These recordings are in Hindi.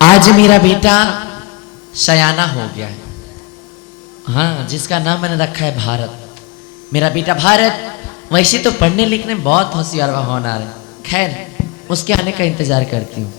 आज मेरा बेटा सयाना हो गया है। हाँ, जिसका नाम मैंने रखा है भारत। मेरा बेटा भारत वैसे तो पढ़ने लिखने में बहुत होशियार व होनहार है। खैर उसके आने का इंतजार करती हूँ।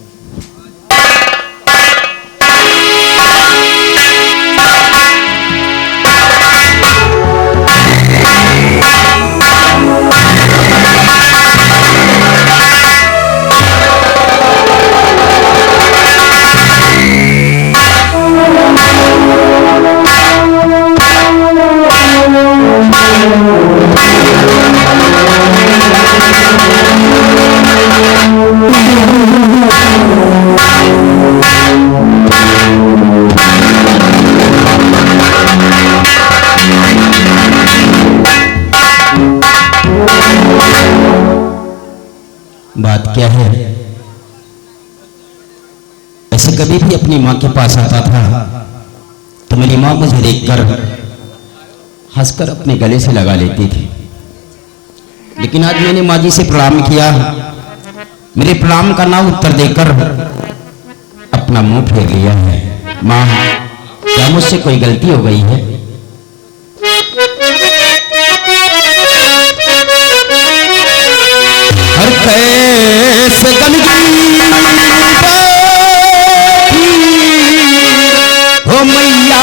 बात क्या है? ऐसे कभी भी अपनी माँ के पास आता था तो मेरी माँ मुझे देखकर हंसकर अपने गले से लगा लेती थी। लेकिन आज मैंने माँ जी से प्रणाम किया, मेरे प्रणाम का ना उत्तर देकर अपना मुंह फेर लिया है। माँ, क्या मुझसे कोई गलती हो गई है? हर कैसे गमगीन हो मैया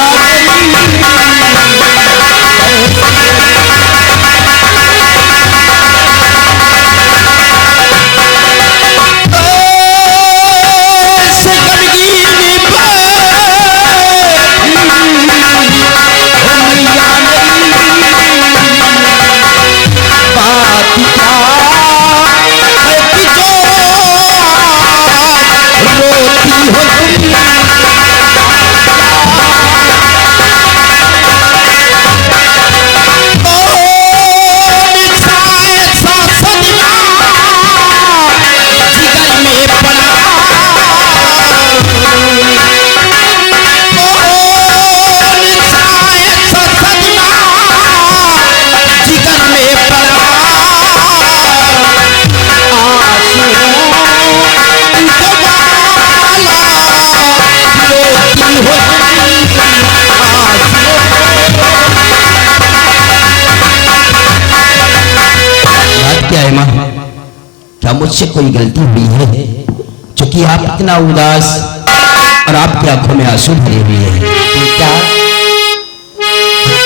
क्या मुझसे कोई गलती हुई है जो कि आप इतना उदास और आपकी आंखों में आंसू भरे हुए हैं? बेटा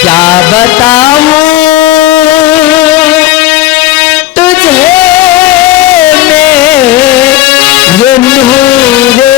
क्या बताऊं तुझे ये नूरे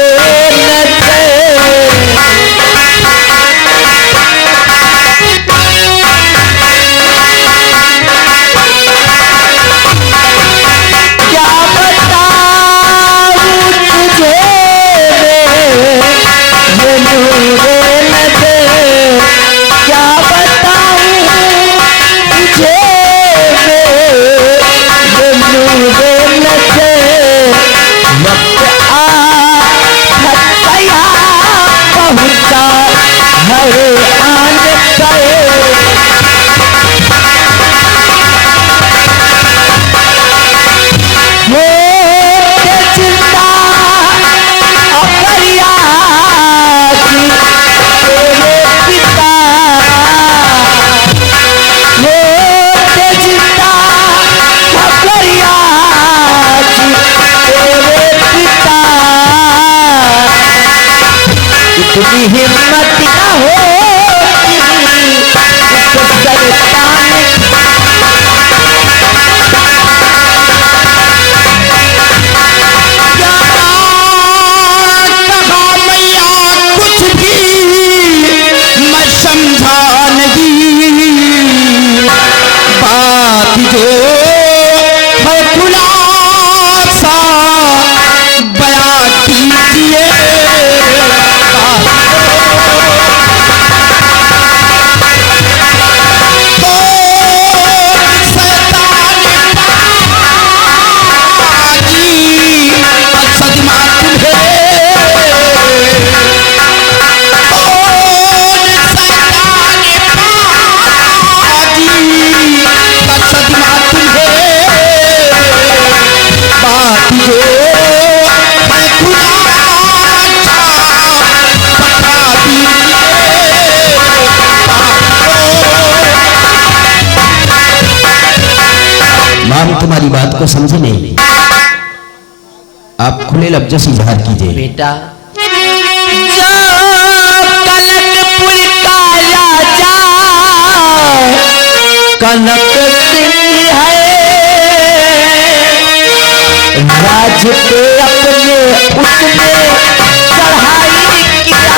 को समझे नहीं। आप खुले लफ्जों से इजहार कीजिए। बेटा, जो कनकपुर का राजा कनक सिंह है, राज पे अपने उसने चढ़ाई किया।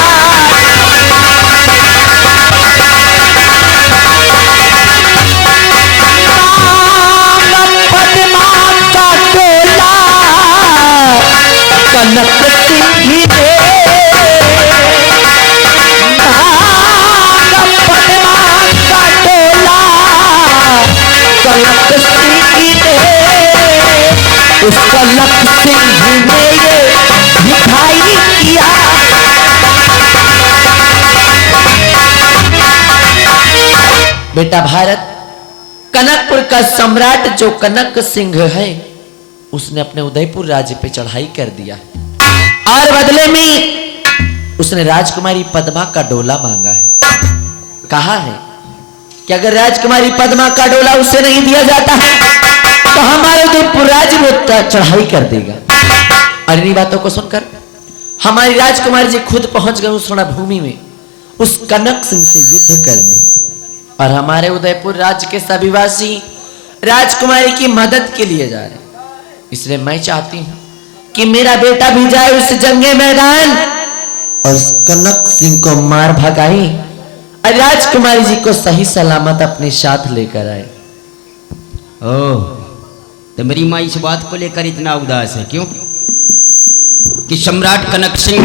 पद्मा का टोला कनक सिंह ने, पद्मा का टोला कनक सिंह ने, उस कनक सिंह ने ये दिखाई किया। बेटा भारत, कनकपुर का सम्राट जो कनक सिंह है, उसने अपने उदयपुर राज्य पे चढ़ाई कर दिया और बदले में उसने राजकुमारी पद्मा का डोला मांगा है। कहा है कि अगर राजकुमारी पद्मा का डोला उसे नहीं दिया जाता है तो हमारे उदयपुर राज्य में चढ़ाई कर देगा। और इन्हीं बातों को सुनकर हमारी राजकुमारी जी खुद पहुंच गए उस रणभूमि में उस कनक सिंह से युद्ध करने, और हमारे उदयपुर राज्य के सभी वासी राजकुमारी की मदद के लिए जा रहे। इसलिए मैं चाहती हूं कि मेरा बेटा भी जाए उस जंगे मैदान और उस कनक सिंह को मार भगाई और राजकुमारी जी को सही सलामत अपने साथ लेकर आए। ओह, तो मेरी माँ इस बात को लेकर इतना उदास है क्यों कि सम्राट कनक सिंह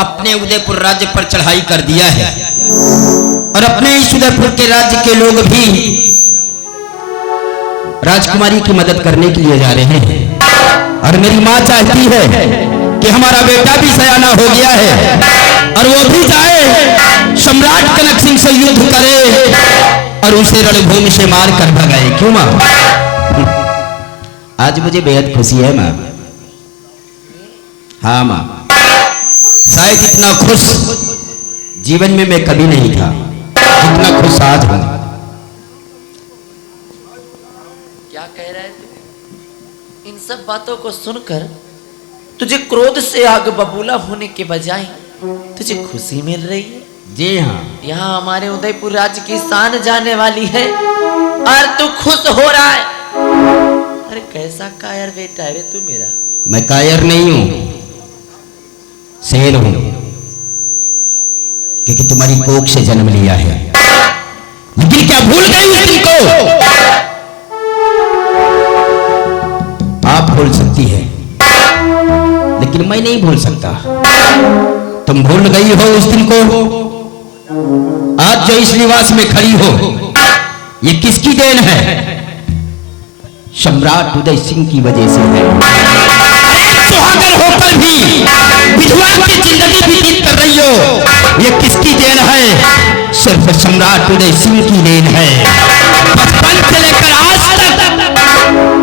अपने उदयपुर राज्य पर चढ़ाई कर दिया है और अपने इस उदयपुर के राज्य के लोग भी राजकुमारी की मदद करने के लिए जा रहे हैं। और मेरी माँ चाहती है कि हमारा बेटा भी सयाना हो गया है और वो भी जाए सम्राट कनक सिंह से युद्ध करे और उसे रणभूमि से मार कर भगाए। क्यों माँ? आज मुझे बेहद खुशी है माँ। हाँ माँ, शायद इतना खुश जीवन में मैं कभी नहीं था जितना खुश आज हूं। क्या कह रहा है तू? इन सब बातों को सुनकर तुझे क्रोध से आग बबूला होने के बजाय तुझे खुशी मिल रही है। जी हाँ, यहाँ हमारे उदयपुर राज्य की शान जाने वाली है और तू खुश हो रहा है। अरे कैसा कायर बेटा है तू मेरा। मैं कायर नहीं हूं, शेर हूं, क्योंकि तुम्हारी कोख से जन्म लिया है। लेकिन क्या भूल गई उस दिन को? आप भूल सकती है लेकिन मैं नहीं भूल सकता। तुम भूल गई हो उस दिन को। आज जो इस निवास में खड़ी हो ये किसकी देन है? सम्राट उदय सिंह की वजह से है। सुहागर होकर भी विधवा की जिंदगी व्यतीत कर रही हो, ये किसकी देन है? सिर्फ सम्राट उदय सिंह की देन है। बचपन से लेकर आज तक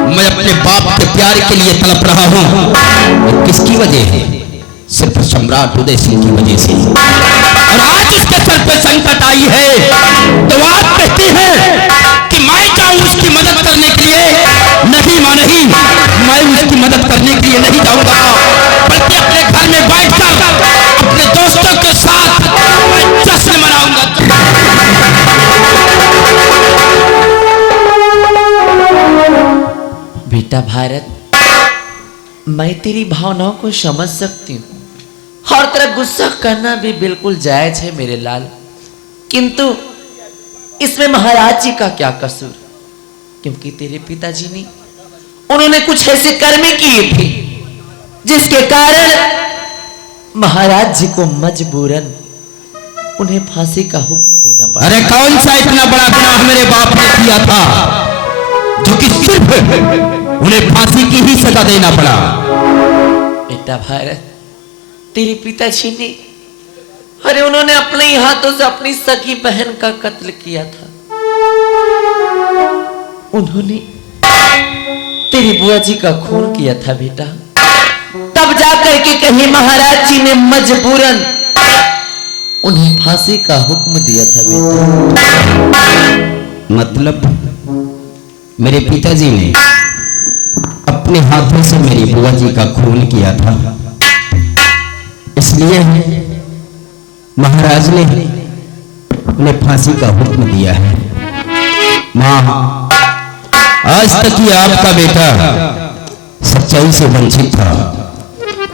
मैं अपने बाप के प्यार के लिए तड़प रहा हूं। ये किसकी वजह है? सिर्फ सम्राट उदय सिंह की वजह से। और आज उसके सर पे संकट आई है तो आप कहती है कि मैं जाऊं उसकी मदद करने के लिए। नहीं मां नहीं, मैं उसकी मदद करने के लिए नहीं जाऊंगा, बल्कि अपने घर में बैठकर अपने दोस्तों के साथ मैं जश्न मनाऊंगा। बेटा भारत, मैं तेरी भावनाओं को समझ सकती हूँ और तेरा गुस्सा करना भी बिल्कुल जायज है मेरे लाल, किंतु इसमें महाराज जी का क्या कसूर? क्योंकि तेरे पिताजी ने उन्होंने कुछ ऐसे कर्म किए थे जिसके कारण महाराज जी को मजबूरन उन्हें फांसी का हुक्म देना पड़ा। अरे कौन सा इतना बड़ा गुनाह मेरे बाप ने किया था जो कि सिर्फ उन्हें फांसी की ही सजा देना पड़ा? बेटा भारत, तेरे पिताजी ने, अरे उन्होंने अपने ही हाथों से अपनी सगी बहन का कत्ल किया था। उन्होंने तेरी बुआ जी का खून किया था बेटा। तब जाकर के कहीं महाराज जी ने मजबूरन उन्हें फांसी का हुक्म दिया था बेटा। मतलब मेरे पिताजी ने अपने हाथों से मेरी बुआ जी का खून किया था, इसलिए महाराज ने उन्हें फांसी का हुक्म दिया है। मां, आज तक ही आपका बेटा सच्चाई से वंचित था,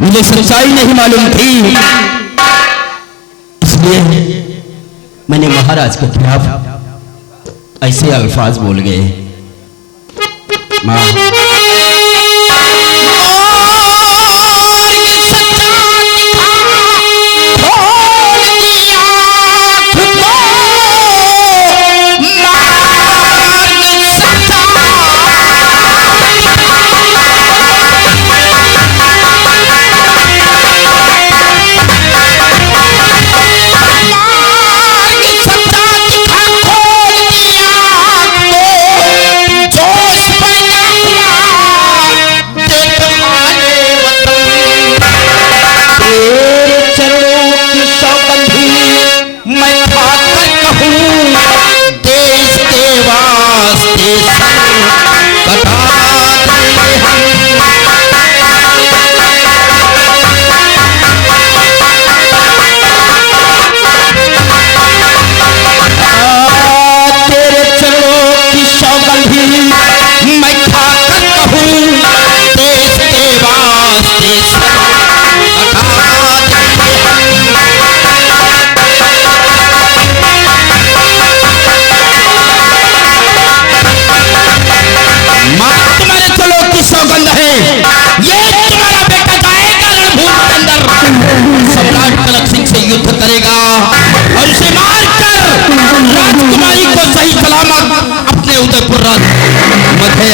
मुझे सच्चाई नहीं मालूम थी, इसलिए मैंने महाराज के खिलाफ ऐसे अल्फाज बोल गए। मां,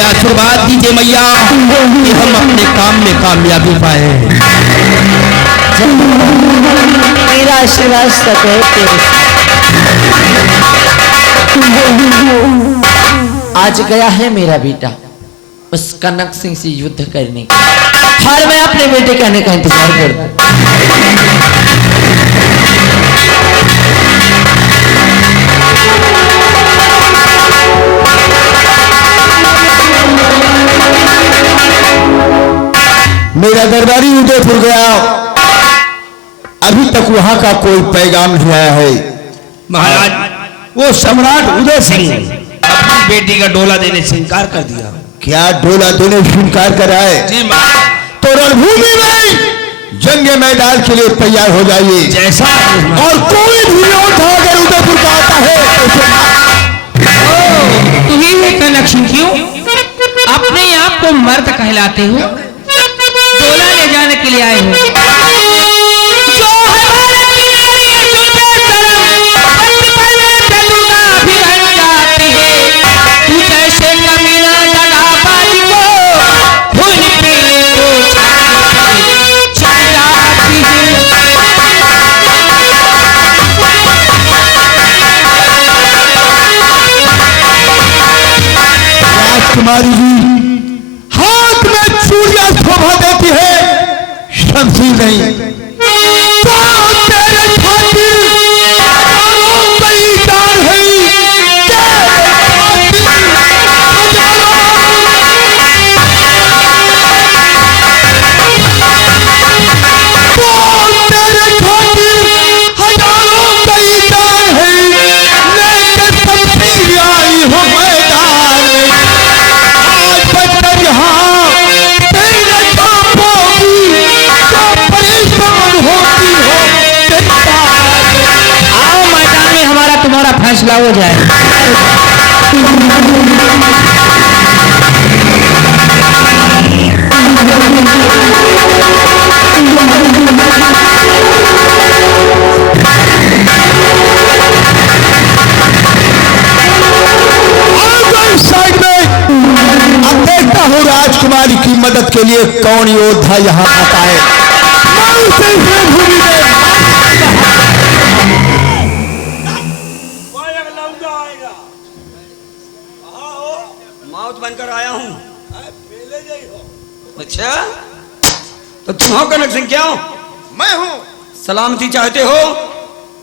आशीर्वाद दीजिए मैया कि हम अपने काम में कामयाबी पाए। मेरा आशीर्वाद सदैव तेरे साथ। आज गया है मेरा बेटा उस कनक सिंह से युद्ध करने के, हर मैं अपने बेटे के आने का इंतजार करता। मेरा दरबारी उदयपुर गया, अभी तक वहां का कोई पैगाम नहीं आया है। महाराज, वो सम्राट उदय सिंह अपनी बेटी का डोला देने से इनकार कर दिया। क्या डोला देने से इनकार कर रहा है? जी तो रणभूमि में जंग मैदान के लिए तैयार हो जाइए। जैसा और कोई भी योद्धा अगर उदयपुर का आता है तो तुम्ही ये कनक सिंह क्यों अपने आप को मर्द कहलाते हो, डोला ले जाने के लिए आए हो? जो हमारे किनारे झुके तरफ पति पहले पे दुर्गा भी हट जाती है, तू कैसे कमीना दगाबाज को भूल पीली को चल जाती है। राजकुमारी जी हाथ में चूड़ियां शोभा देती है, शमशीर नहीं। तो तेरे खातिर हजारों बलिदान है, तेरे खातिर हजारों बलिदान है, लेकिन शमशीर आई हो मैदान में। आज बच्चन यहाँ तेरे कांपोगी, क्या परेशान होती हो चिंता। आओ मैदान में हमारा तुम्हारा फैसला हो जाए। साइड में अब देखता हूँ राजकुमारी की मदद के लिए कौन योद्धा यहाँ आता है। मैं उसे इस रणभूमि में माउथ बनकर आया हूँ। अच्छा, तो तुम हो कनक सिंह? क्या हो? मैं हूँ। सलामती चाहते हो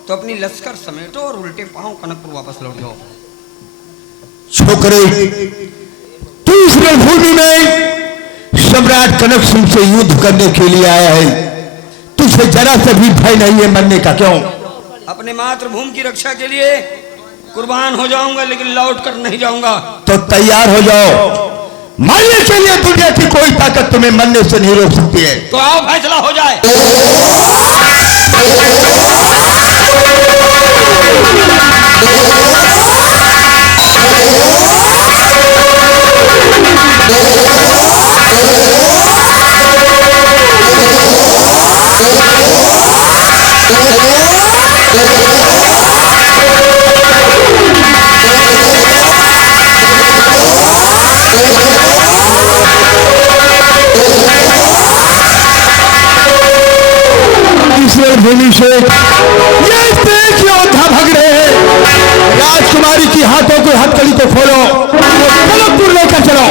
तो अपनी लश्कर समेटो और उल्टे पांव कनकपुर वापस लौट जाओ। छोकरे तू इस रणभूमि में सम्राट कनक सिंह से युद्ध करने के लिए आया है, तुझे जरा से भी भय नहीं है मरने का? क्यों? अपने मातृभूमि की रक्षा के लिए कुर्बान हो जाऊंगा, लेकिन लौट कर नहीं जाऊंगा। तो तैयार हो जाओ, मरने के लिए दुनिया की कोई ताकत तुम्हें मरने से नहीं रोक सकती है। तो आओ फैसला हो जाए। भूमि से ये तेज योद्धा भग रहे हैं। राजकुमारी की हाथों की हथकड़ी को खोलो, कनकपुर लेकर चलो।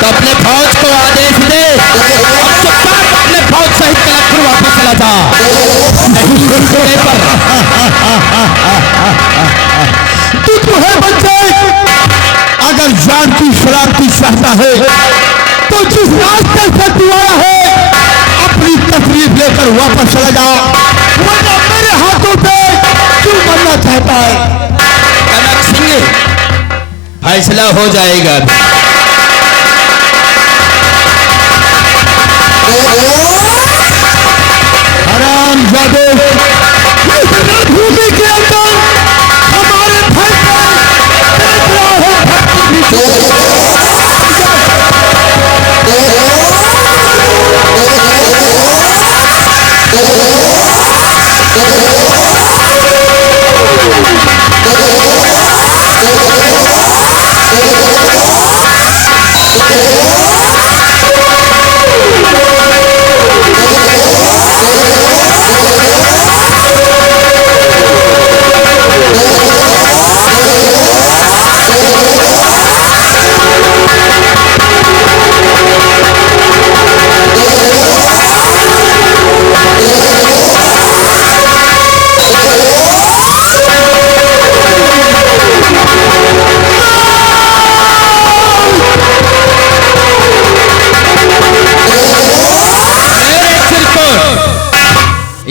तो अपने फौज को आदेश दे और चुपचाप अपने फौज सहित कनकपुर वापस चला जा। तू तुम्हें बच्चे अगर जान की शरारती चाहता है तो जिस रास्ते से तू आया है अपनी तकलीफ लेकर वापस चला जा, वरना मेरे हाथों पे क्यों मरना चाहता है? कनक सिंह, फैसला हो जाएगा। हराम जादे, इस रणभूमि के अंदर हमारे फैसले देख रहा है।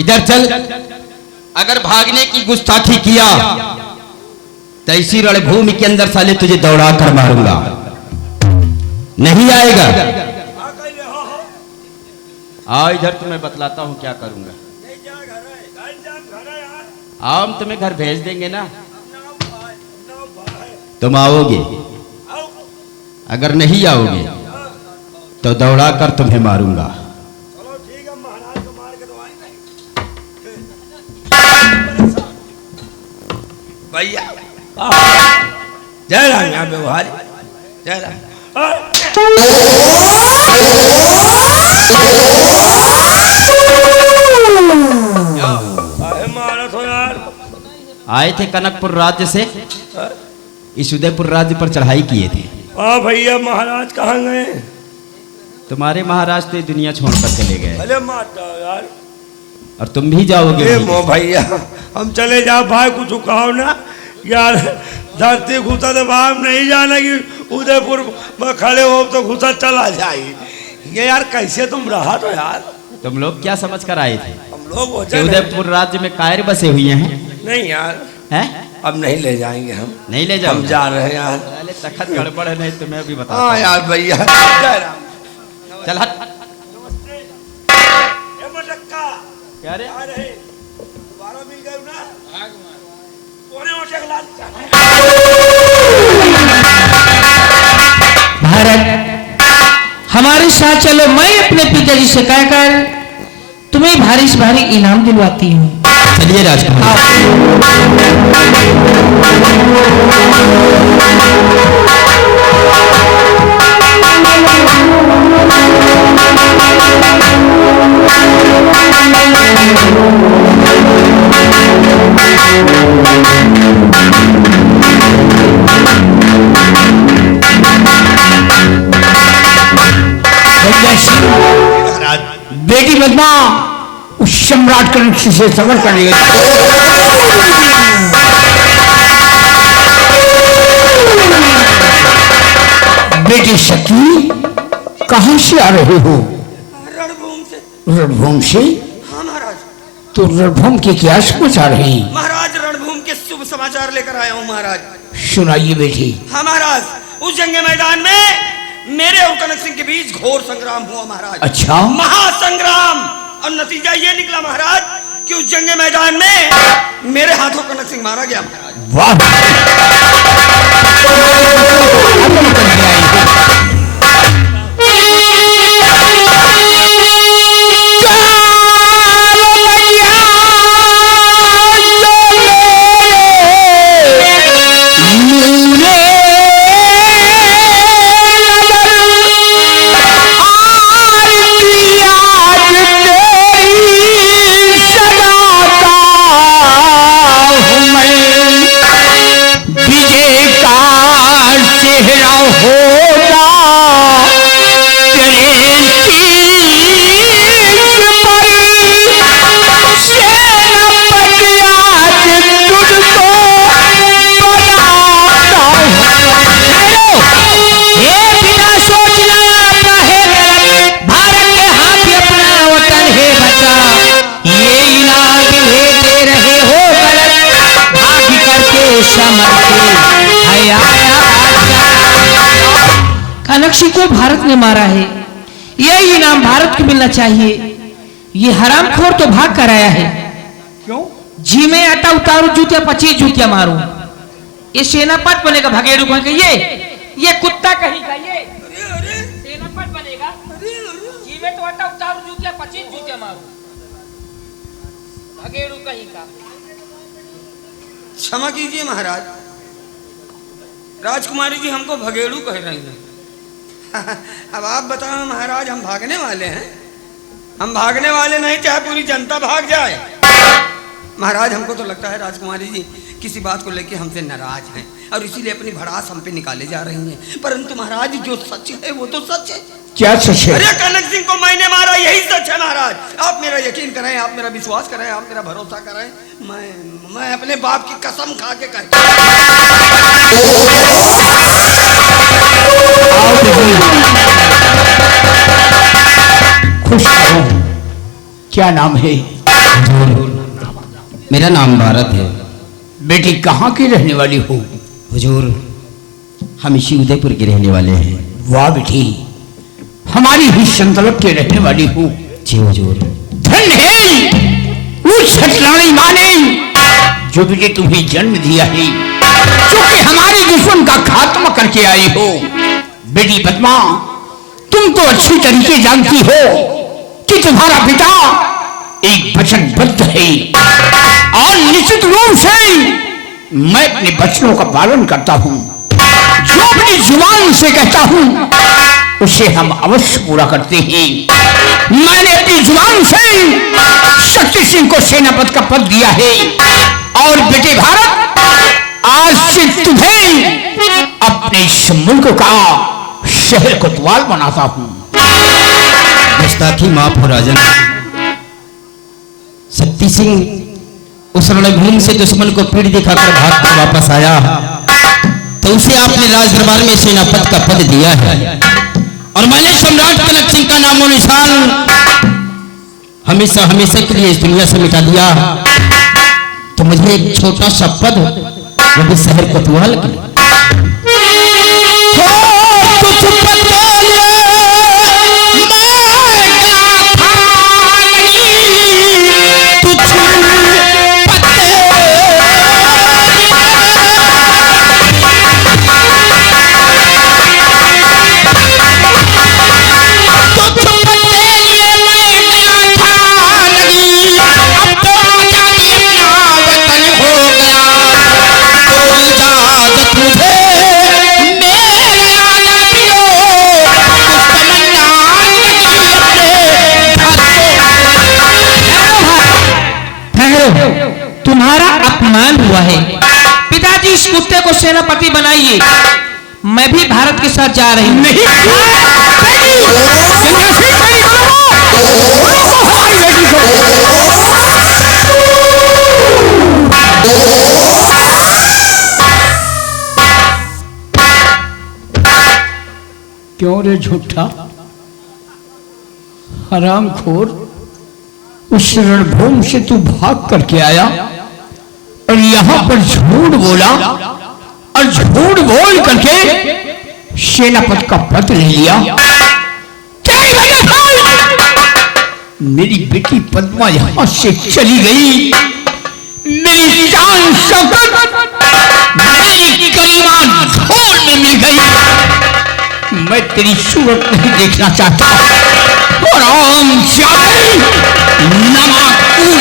इधर चल। अगर भागने की गुस्ताखी किया तो इसी रणभूमि के अंदर साले तुझे दौड़ा कर मारूंगा। नहीं आएगा? आओ इधर, तुम्हें बतलाता हूं क्या करूंगा। आओ, हम तुम्हें घर भेज देंगे ना। तुम आओगे? अगर नहीं आओगे तो दौड़ा कर तुम्हें मारूंगा। भैया जय राम। यहाँ व्यवहार जय राम। आए थे कनकपुर राज्य से, इस उदयपुर राज्य पर चढ़ाई किए थे। हाँ भैया, महाराज कहाँ गए? तुम्हारे महाराज तो दुनिया छोड़कर चले गए। अरे माता यार, और तुम भी जाओगे? मो भैया हम चले जाओ भाई, कुछ कहो ना यार। धरती घुसा तो वहां नहीं जाने की उदयपुर में खड़े हो तो घुसा चला जाए। ये यार कैसे तुम रहा तो यार। तुम लोग क्या समझ कर आए थे हम लोग कि उदयपुर राज्य में कायर बसे हुए हैं? नहीं यार, हैं? अब नहीं ले जाएंगे हम। नहीं ले हम जाओ। जा रहे हैं यार। पहले तखत गड़बड़ है, नहीं तुम्हें भी बता। हाँ यार भैया। जय राम। चल हट। क्या रे? आ रहे। दोबारा मिल गए ना? कोने उठे गलास। भारत, हमारे साथ चलो। मैं अपने पिताजी से कहकर तुम्हें भारी से भारी इनाम दिलवाती हूँ। चलिए राजकुमार। बेटी बदमा उस सम्राट कनक्सी से सफर करने गई। बेटी सखी कहां से आ रहे हो? रणभूमि से। रणभूमि से? हाँ महाराज। तो रणभूमि के क्या समाचार है? महाराज रणभूमि के शुभ समाचार लेकर आया हूँ महाराज। सुनाइए बेटी। हाँ महाराज, उस जंग मैदान में मेरे और कनक सिंह के बीच घोर संग्राम हुआ महाराज। अच्छा? महासंग्राम। और नतीजा ये निकला महाराज कि उस जंग मैदान में मेरे हाथों कनक सिंह मारा गया महाराज। वाह। कनक्सी को भारत ने मारा है, यह इनाम भारत को मिलना चाहिए। ये हरामखोर तो भाग कर आया है। क्यों? जी में आता उतारू जूतिया 25 जूतिया मारू। ये सेनापत बनेगा भगेड़ू बन के। ये कुत्ता कहीं का ये सेनापत बनेगा। जी में तो आता उतारू जूतिया 25 जूतिया मारू। भगेड़ू कहीं का। क्षमा कीजिए महाराज, राजकुमारी जी हमको भगेड़ू कह रही हैं। अब आप बताओ महाराज, हम भागने वाले हैं? हम भागने वाले नहीं, चाहे पूरी जनता भाग जाए। महाराज हमको तो लगता है राजकुमारी जी किसी बात को लेकर हमसे नाराज हैं और इसीलिए अपनी भड़ास हम पे निकाले जा रही हैं। परंतु महाराज जो सच है वो तो सच है। क्या सच है? अरे कनक सिंह को मैंने मारा, यही सच है महाराज। आप मेरा यकीन करें, आप मेरा विश्वास करें, आप मेरा भरोसा करें। मैं अपने बाप की कसम खा के कहता खुश रहो। क्या नाम है? मेरा नाम भारत है। बेटी कहाँ की रहने वाली हो? हुजूर, हम इसी उदयपुर के रहने वाले हैं। वाह बेटी, हमारी ही संतलक के रहने वाली हो। जी हुजूर। धन है उस सतलानी माँ ने जो बेटी तुम्हें जन्म दिया है, जो कि हमारे दुश्मन का खात्मा करके आई हो। बेटी पद्मा, तुम तो अच्छी तरीके जानती हो कि तुम्हारा पिता एक वचनबद्ध है और निश्चित रूप से मैं अपने वचनों का पालन करता हूं। जो अपनी जुबान से कहता हूं उसे हम अवश्य पूरा करते हैं। मैंने अपनी जुबान से शक्ति सिंह को सेनापति का पद दिया है और बेटे भारत, आज से तुम्हें अपने इस मुल्क का शहर कोतवाल बनाता हूं। गुस्ताखी माफ हो राजन। शक्ति सिंह उस रणभूमि से दुश्मन को पीठ दिखाकर भाग कर वापस आया तो उसे आपने राज दरबार में सेनापति का पद दिया है और मैंने सम्राट कनक सिंह का नामो निशान हमेशा हमेशा के लिए इस दुनिया से मिटा दिया। तो मुझे एक छोटा सा पद वो भी शहर कोतवाल के लिए तुम्हारा अपमान हुआ है। पिताजी इस कुत्ते को सेनापति बनाइए, मैं भी भारत के साथ जा रही हूँ। नहीं क्यों रे झूठा हरामखोर, उस रणभूमि से तू भाग करके आया और यहां पर झूठ बोला और झूठ बोल करके सेनापति का पद ले लिया। मेरी बेटी पद्मा यहां से चली गई, मेरी जान शौकत मेरी करीमा धूल में मिल गई। मैं तेरी सूरत नहीं देखना चाहता। राम जाए नमाकुल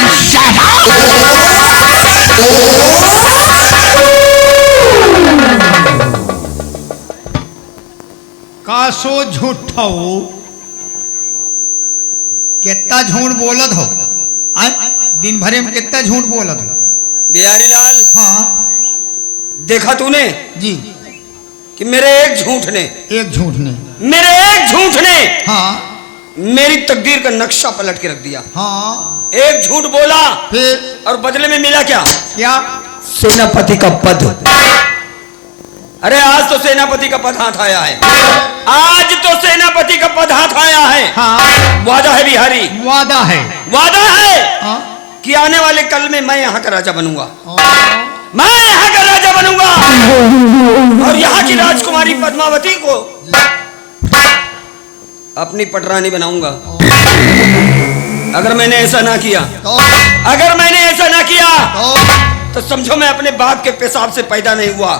कासो झूठा हो, कितना झूठ बोलत हो। दिन भरे में कितना झूठ बोलत हो। बिहारी लाल, हाँ देखा तूने जी कि मेरे एक झूठ ने हाँ मेरी तकदीर का नक्शा पलट के रख दिया। हाँ एक झूठ बोला फिर और बदले में मिला क्या? क्या? सेनापति का पद। अरे आज तो सेनापति का पद हाथ आया है, आज तो सेनापति का पद हाथ आया है। हाँ वादा है बिहारी, वादा है हाँ? कि आने वाले कल में मैं यहाँ का राजा बनूंगा, मैं यहाँ का राजा बनूंगा और यहाँ की राजकुमारी पद्मावती को अपनी पटरानी बनाऊंगा। अगर मैंने ऐसा ना किया तो समझो मैं अपने बाप के पेशाब से पैदा नहीं हुआ।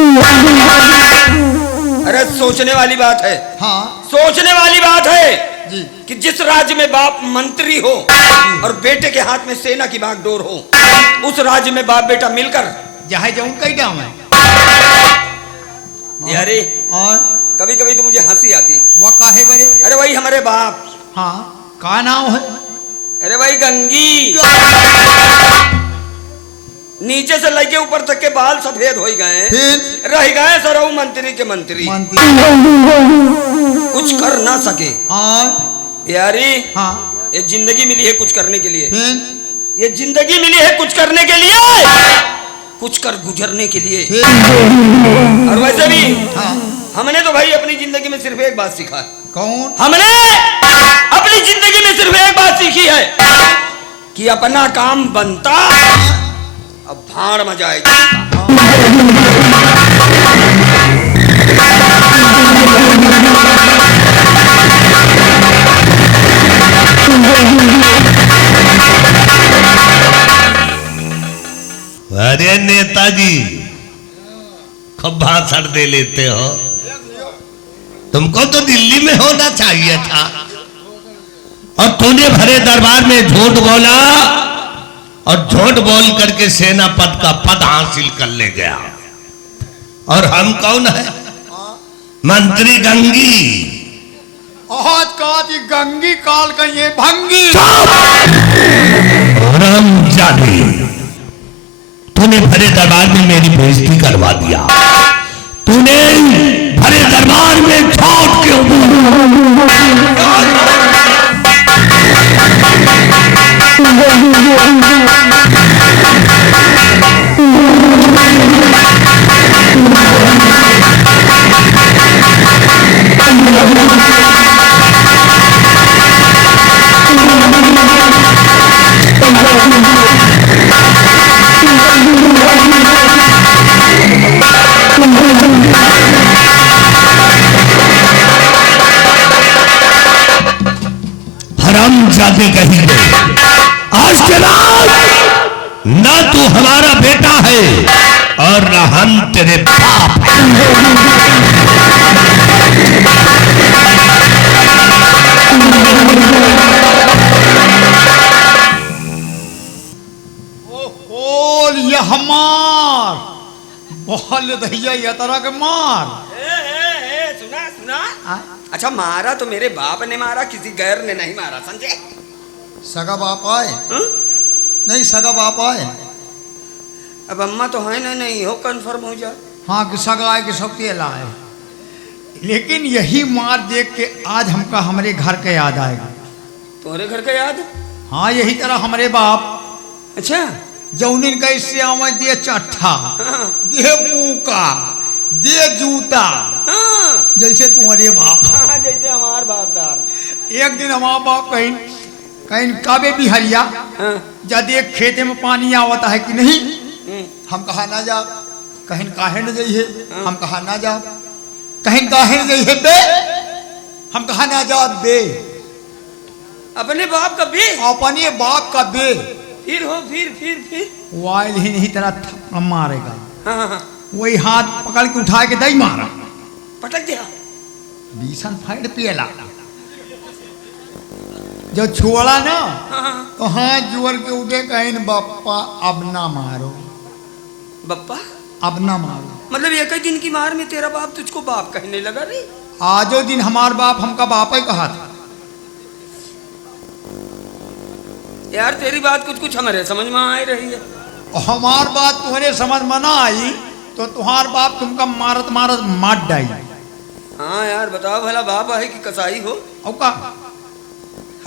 अरे सोचने वाली बात है, हाँ सोचने वाली बात है जी कि जिस राज्य में बाप मंत्री हो और बेटे के हाथ में सेना की बागडोर हो, उस राज्य में बाप बेटा मिलकर जहाँ जाऊं कई जाऊं मैं। यारे और कभी कभी तो मुझे हंसी आती। वह काहे बरे? अरे भाई हमारे बाप, हाँ का नाम है? अरे भाई गंगी, नीचे से लेके ऊपर तक के बाल सफेद हो गए, फिर रह गए सरऊ मंत्री के मंत्री, कुछ कर ना सके। और यारी हाँ ये जिंदगी मिली है कुछ करने के लिए, फिर ये जिंदगी मिली है कुछ करने के लिए, कुछ कर गुजरने के लिए। और वैसे भी हाँ हमने तो भाई अपनी जिंदगी में सिर्फ एक बात सीखा है। कौन? हमने अपनी जिंदगी में सिर्फ एक बात सीखी है कि अपना काम बनता अब भाड़ में जाएगा। अरे नेताजी खूब भाषण दे लेते हो, तुमको तो दिल्ली में होना चाहिए था। और तूने भरे दरबार में झूठ बोला और झूठ बोल करके सेनापति का पद हासिल कर ले गया। और हम कौन है? मंत्री गंगी। आज का गंगी काल का ये भंगी। रामजानी, तूने भरे दरबार में मेरी बेइज्जती करवा दिया। तूने भरे दरबार में झूठ क्यों बोला? हरामजादे कहीं आज के बाद ना तू हमारा बेटा है और ना हम तेरे बाप बोल ये हमार बोल दैया ये तरह के मार। सुना सुना। अच्छा मारा तो मेरे बाप ने मारा, किसी गैर ने नहीं मारा, समझे? सगा बाप आए नहीं, सगा बाप आए। अब अम्मा तो है ना, नहीं हो कंफर्म हो जा। हाँ कि सगा आए कि सब लाए, लेकिन यही मार देख के आज हमका हमारे घर का याद आएगा। तुम्हारे घर का याद? हाँ यही तरह हमारे बाप अच्छा जौनिन कैसे आवे दे चट्ठा दे मुका दे जूता, हाँ जैसे तुम्हारे बाप। हाँ जैसे हमार बाप साहब। एक दिन हमारा बाप कहीं कहीं काबे बिहरिया हाँ जब एक खेते में पानी आवता है कि नहीं, हम कहा ना जा, कहीं काहे न जाइए, हम कहा ना जा, कहीं काहे न जाइए बे, हम कहा ना जा बे, अपने बाप का बे, अपने बाप का बे। फिर हो फिर वाइल ही नहीं तरह थप्पड़ मारेगा, हाँ हाँ वही हाथ पकड़ के उठा के दई मारा, पटक दिया। बीसन फाइट पियला, जो छोड़ा ना तो हाथ जोड़ के उठे कहीं बप्पा अब ना मारो, बप्पा अब ना मारो। मतलब एक ही दिन की मार में तेरा बाप तुझको बाप कहने लगा रे? आजो दिन हमार बाप हमका बाप ही कहा था। यार तेरी बात कुछ कुछ हमारे समझ में आ रही है। और हमार बात तुम्हारे समझ में ना आई तो तुम्हार बाप तुमका मारत मारत मार डाई। हाँ यार बताओ भला बाप है कि कसाई हो? और का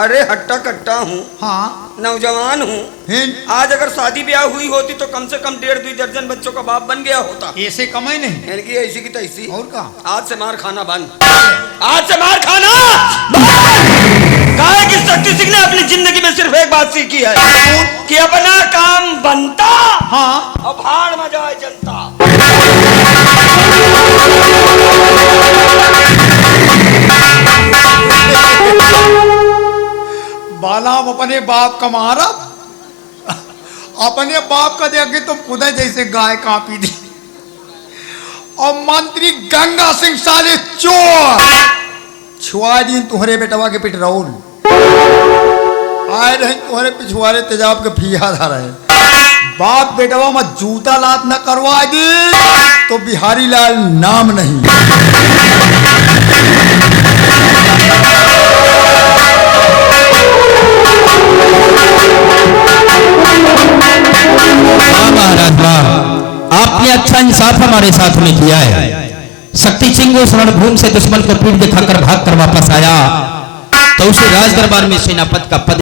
अरे हट्टा कट्टा हूँ, हाँ नौजवान हूँ, हिन आज अगर शादी ब्याह हुई होती तो कम से कम 1.5-2 दर्जन बच्चों का बाप बन गया होता। ऐसे कमाई नहीं यानी कि ऐसी की तैसी। और का आज से मार खाना बंद, आज से मार खाना कहा कि शक्ति सिंह ने अपनी जिंदगी में सिर्फ एक बात सीखी है कि अपना काम बनता हाँ और भाड़ में जाए जनता। बाला अपने बाप का मारा, अपने बाप का देख के तुम खुद जैसे गाय कांपी दी। और मंत्री गंगा सिंह साले चोर छुआ दिन तुम्हारे बेटवा के पिटरौल आए रहे, तुम्हारे पिछुआरे तेजाब के फिया था रहे। बाप बेटवा में जूता लात न करवा दी तो बिहारी लाल नाम नहीं। महाराज वाह, आपने अच्छा इंसाफ हमारे साथ में किया है। शक्ति सिंह उस रणभूमि से दुश्मन को पीठ दिखाकर भाग कर वापस आया तो उसे राज दरबार में सेनापति का पद